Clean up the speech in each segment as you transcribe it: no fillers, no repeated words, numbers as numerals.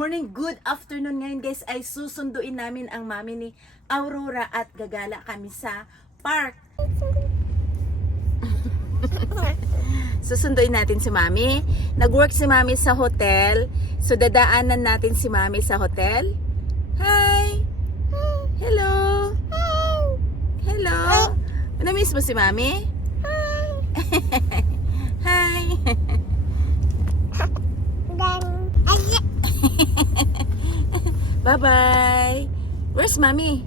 morning, good afternoon. Ngayon guys ay susunduin namin ang mami ni Aurora at gagala kami sa park. Susunduin natin si mami. Nag-work si mami sa hotel. So dadaanan natin si mami sa hotel. Hi! Hello! Hello! Na-miss mo si mami? Hi! Bye-bye! Where's mommy?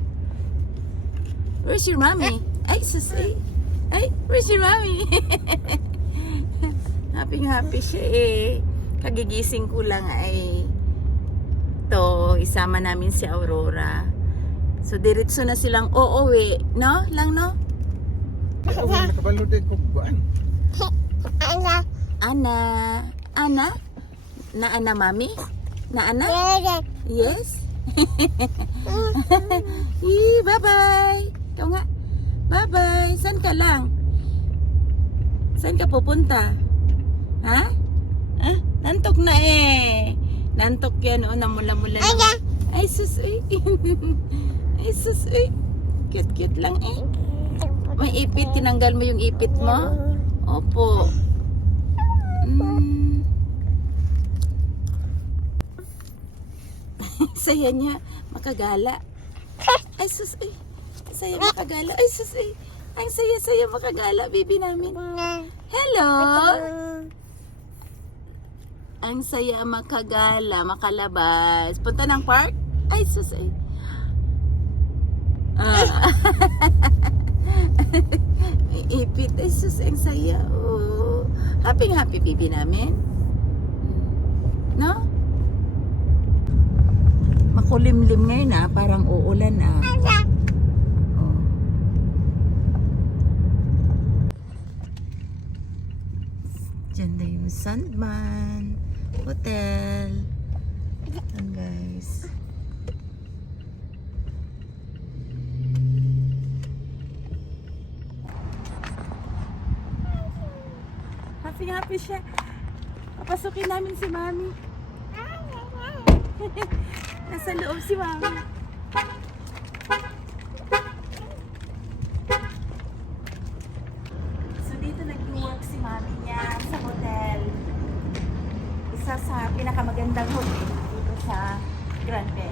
Where's your mommy? Ay, susay! Ay, where's your mommy? Happy siya eh. Kagigising ko lang ay to, isama namin si Aurora. So, diretso na silang uuwi. No? Lang, no? Nakabalo din ko buwan. Ana? Na Ana, mami? Na Ana? Yes? Bye-bye! Ikaw nga. Bye-bye! Saan ka lang? Saan ka pupunta? Ha? Ah, nantok na eh. Nantok yan, oh, namula-mula na. Ay, sus, uy. Ay, sus, uy. Cute-cute lang eh. May ipit, tinanggal mo yung ipit mo? Opo. Saya niya makagala. Ay, sus, uy. Saya makagala. Ay, sus, uy. Ang saya-saya makagala, baby namin. Hello! Ang saya makagala, makalabas. Punta ng park? Ay, sus, uy. May ipit. Ay, sus, ang saya. Oh. Happy baby namin. No? Makulimlim ngayon ah, parang uulan ah. Oh. Diyan na yung Sandman Hotel. Ayan guys. Happy siya. Papasukin namin si mami. Nasa loob si mami. So dito nag-work si mami niya sa hotel. Isa sa pinakamagandang hotel dito sa Grand Bay.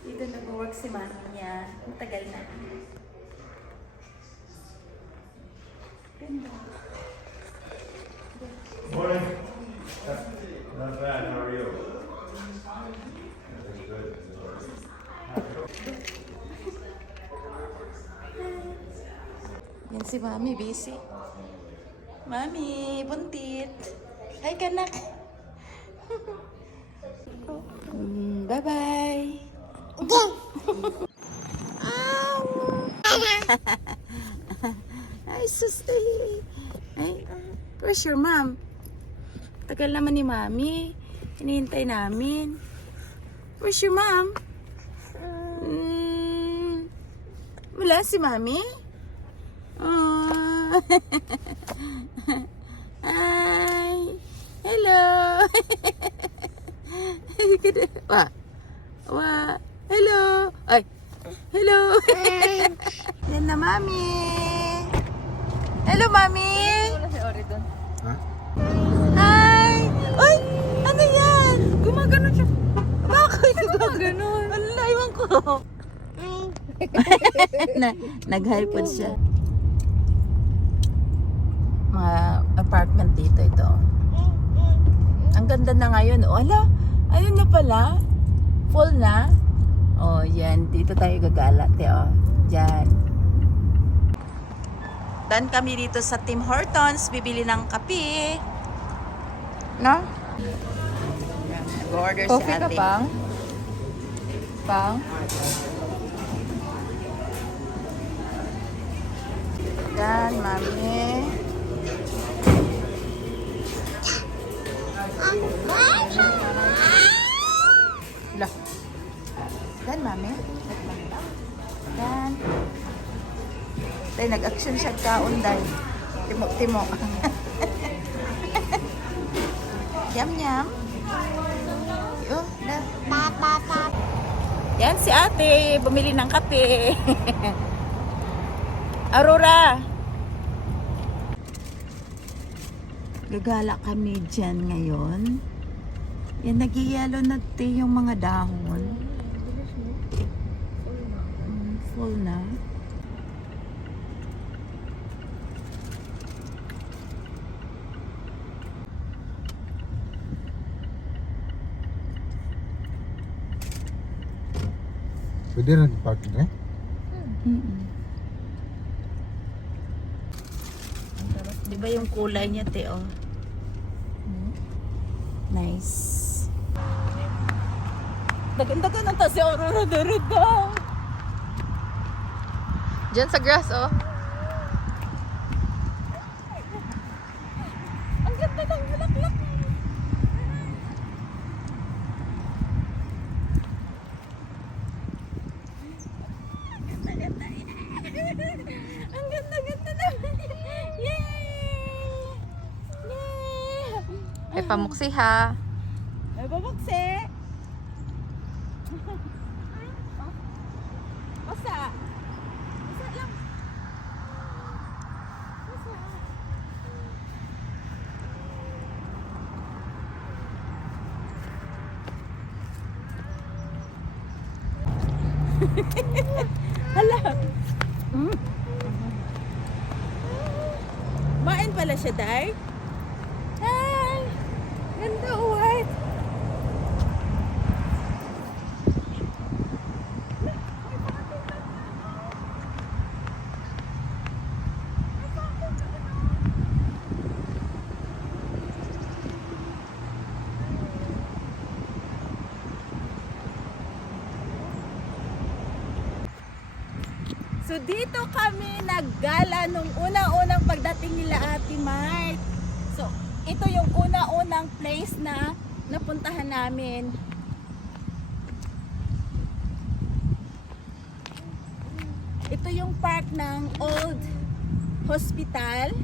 Dito nag-work si mami niya. Matagal na. Ganda. Morning. Not bad. How are you? That's good. Yan si mami, busy. Mami, buntit. Hi, kanak. Bye-bye. Ay, sus. Ay, where's your mom? Tagal naman ni mami. Hinihintay namin. Where's your mom? Wala si mami? Oh. Hi. Hello. Hello. Ay. Hello. Yan na mami. Hello mami. Ha? Hi. Ay, ano yan? Gumaganon siya. Bakit gumaganon? Wala, iwan ko. Nag-hypod siya. Mga apartment dito ito. Ang ganda na ngayon. O, ala, Ayun na pala. Full na. Oh, yan. Dito tayo gagala, te, oh. Diyan. Dan kami dito sa Tim Hortons. Bibili ng kape. No? Nag-order si Coffee ka, ate. Pang? Pang? Yan, mami. Lah. Dan, mami. Yan. Tay, nag-action siya kaon, day. Timo-timo. Yum-yum. Oh, na. Yan si ate, bumili ng kape. Aurora. Gagala kami dyan ngayon. Yan, nag-yellow na yung mga dahon. Full na. Pwede rin parking eh? Di ba yung kulay niya, te, oh? Nice. Dagan-dagan na ta si Aurora Derrida. Diyan sa grass, oh. Ang ganda ng bulaklak. Ang ganda-ganda na. Yay! Yay! Ay, pamuksi ha. Ay, babuksi. Basta. Basta lang. Basta. Hala. Main pala siya, Day. Hi. Ganda, white. So dito kami naggala nung una-unang pagdating nila Ate Mart. So ito yung una-unang place na napuntahan namin. Ito yung park ng Old Hospital,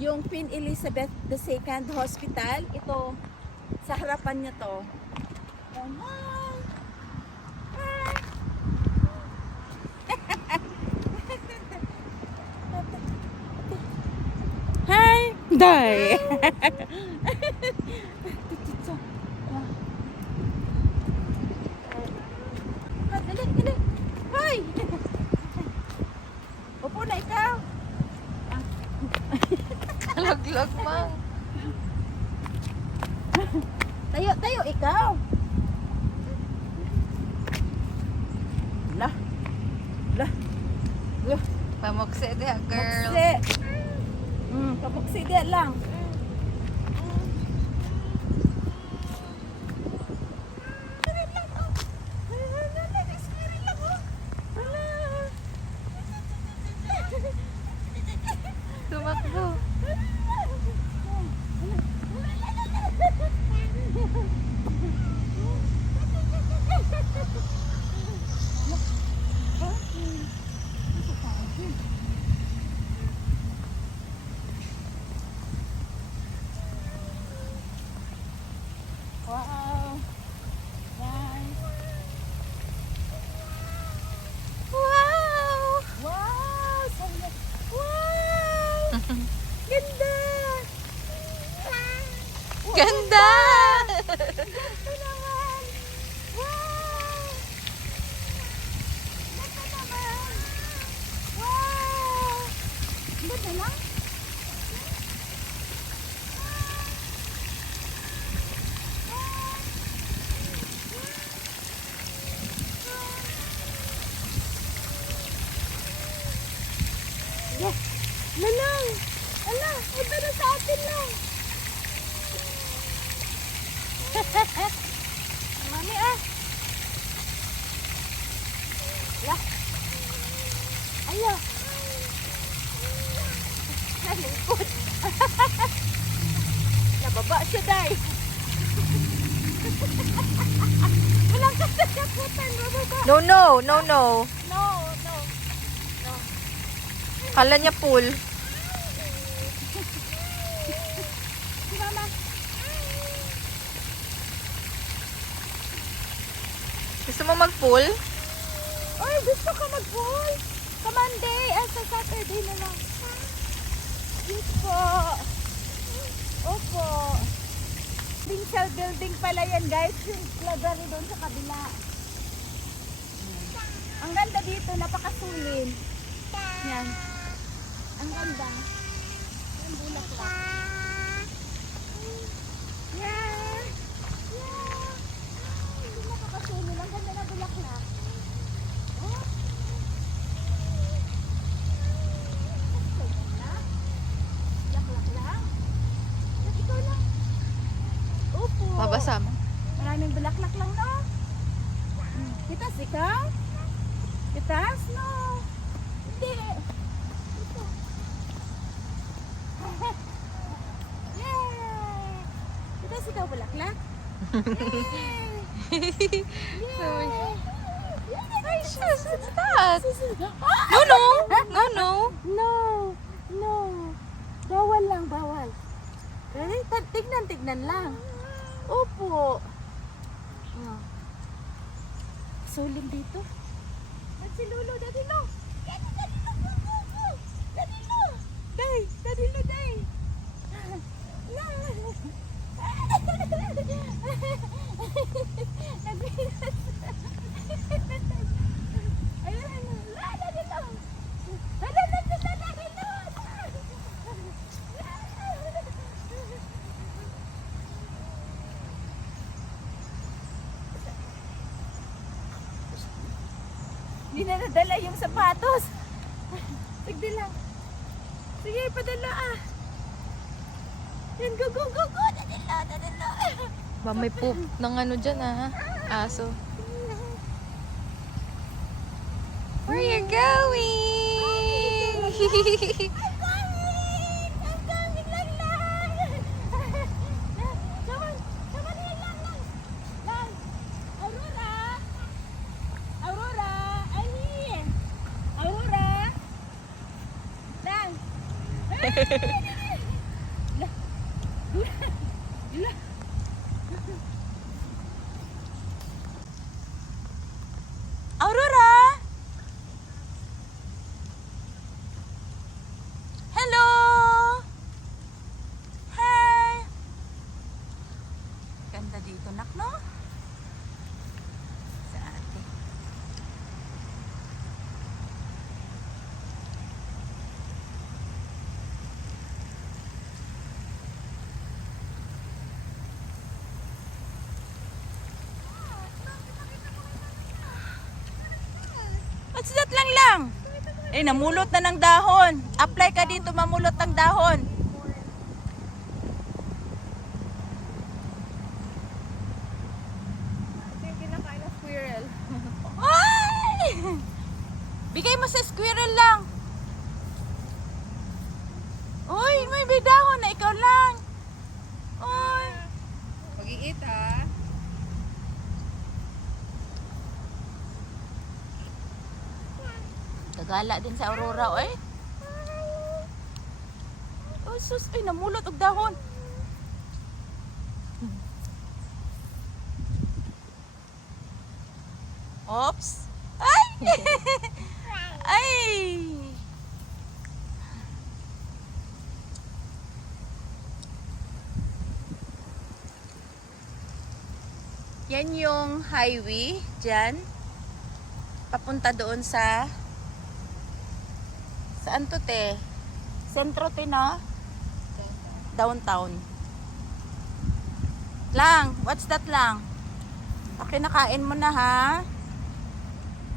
yung Queen Elizabeth II Hospital. Ito sa harapan niya to. Hi! Day! Dali, dali! Hi! Upo na ikaw! Lag-lag, Mang. Tayo, tayo, ikaw! Lah! Lah! Lah! Pamuksi di ha, girl. Pamuksi! Pamuksi dia lang. Tumakbo. Walang katatakutan, bababa. No, no, no, no. No, no. Kala niya pool. Si Mama. Gusto mo mag-pool? Ay, gusto ka mag-pool? Sa Monday, sa Saturday na lang. Yes po. Opo. Provincial building pala yan, guys. Yung library doon sa kabila. Ang ganda dito, napakasulin. Yan. Ang ganda. Ang bulaklak. Yeah. Yeah. Hindi napakasulin. Ang ganda na bulaklak. Oh. Bulaklak lang. Ba't ikaw lang? Opo. Mabasa mo. Maraming bulaklak lang, no? Kitas ikaw? Kitas? No. Hindi. Ito. Yay! Kitas ikaw bulaklak? Yay! Yay! Ay, sus, what's that? Ah! No, no. No, no. No. No. Bawal lang, bawal. Okay? Tignan lang. Opo. Oh. Sulim dito. At si Lolo, Daddy Lo. Daddy Lo, go, go, go. Daddy Lo. Day, Daddy Lo, day. La. Ayun, la, Daddy Lo. La, la, la, la, Daddy Lo. Hindi na nadala yung sapatos. Tigdi lang. Sige, padala ah. Yan, go, go, go, go. Dadala, dadala. Ba, may poop ng ano dyan ah. Aso. Where you going? I'm coming! I'm coming! Lang, lang! Come on! Come on here! Lang, lang! Lang! Aurora! Aurora! I'm here! Aurora! Lang! Aurora! Hello! Hi! Ganda dito, nak, no? Sa ate. What's that lang lang? Eh, namulot na ng dahon. Apply ka dito, mamulot ng dahon. Ito yung kinakain ng squirrel. Ay! Bigay mo sa squirrel lang. Uy, may dahon na ikaw lang. Uy. Mag-iit ah. Gagala din sa Aurora, oy. Oh, sus, ay, namulot og dahon. Oops. Ay! Ay! Yan yung highway dyan. Papunta doon sa... Saan to, te? Sentro, te, no? Downtown. Lang, what's that lang? Okay, nakain mo na, ha?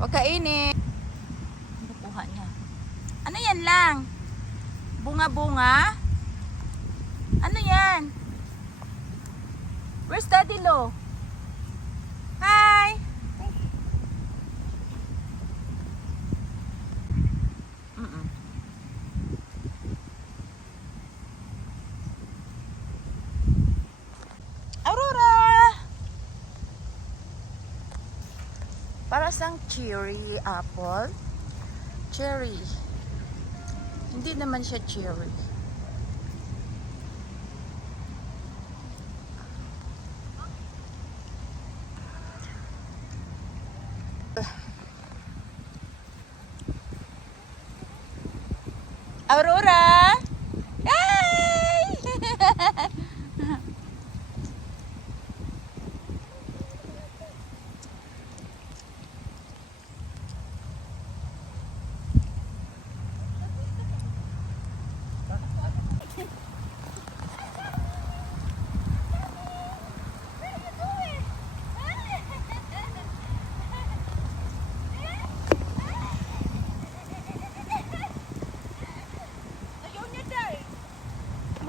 Huwag kainin. Ano kuha niya? Ano yan lang? Bunga-bunga? Ano yan? Where's Daddy Lo? Hi! Aurora! Para sang cherry apple. Cherry. Hindi naman siya cherry. Aurora! Yay!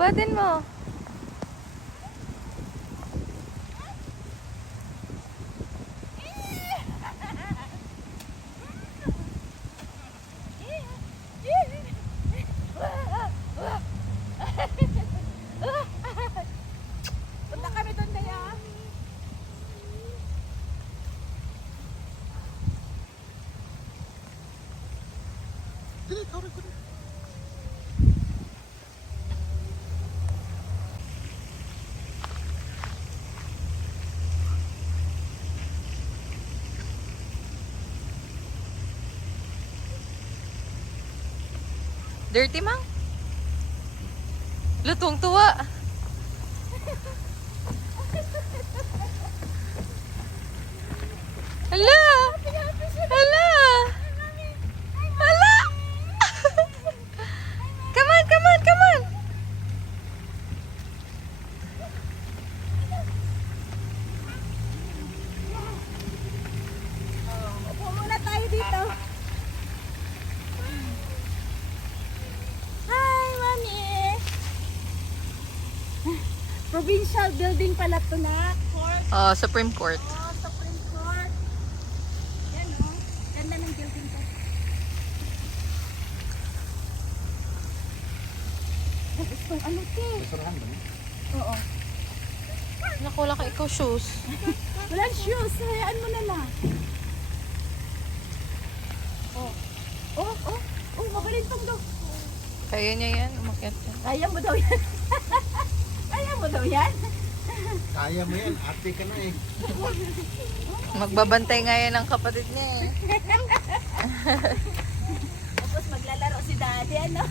Batin mo. Punta kami doon na yan. Dirty, Mang? Lutong tuwa. Hala! Hala! Hala! Come on, come on, come on! Upo muna tayo dito. Hi, Mami! Provincial building pala to na. Court. Oh, Supreme Court. Oh, Supreme Court. Yan oh. Ganda ng building to. Gusto ano te? Oo. Naku, wala ka ikaw shoes. Walang shoes. Hayaan mo na lang. Oh. Oh, oh. Oh, magaling tong dog. Kaya niya yan, umakyat yan. Kaya mo daw yan. Kaya mo daw yan. Kaya mo yan, ate ka na eh. Magbabantay nga yan ng kapatid niya eh. Tapos maglalaro si daddy, ano?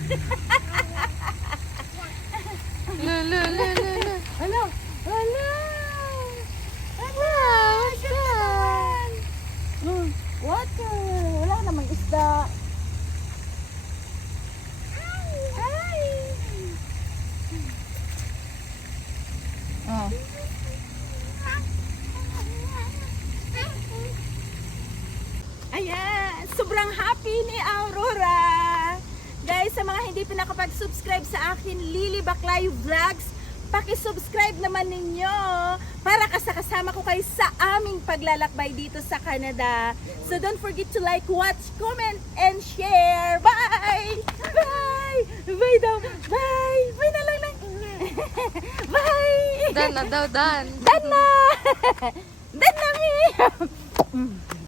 La la la la la. Ano? Ano? What's that? Water. Wala namang isda. Ay! Oh. Ayan, sobrang happy ni Aurora. Guys, sa mga hindi pinakapag-subscribe sa akin, Lily Baklayo Vlogs, paki-subscribe naman ninyo para kasama ko kayo sa aming paglalakbay dito sa Canada. So don't forget to like, watch, comment, and share. Bye! Bye! Bye daw! Bye! Bye na lang! Bye! Dan na daw, Dan. Dan na! Dan na, Mi!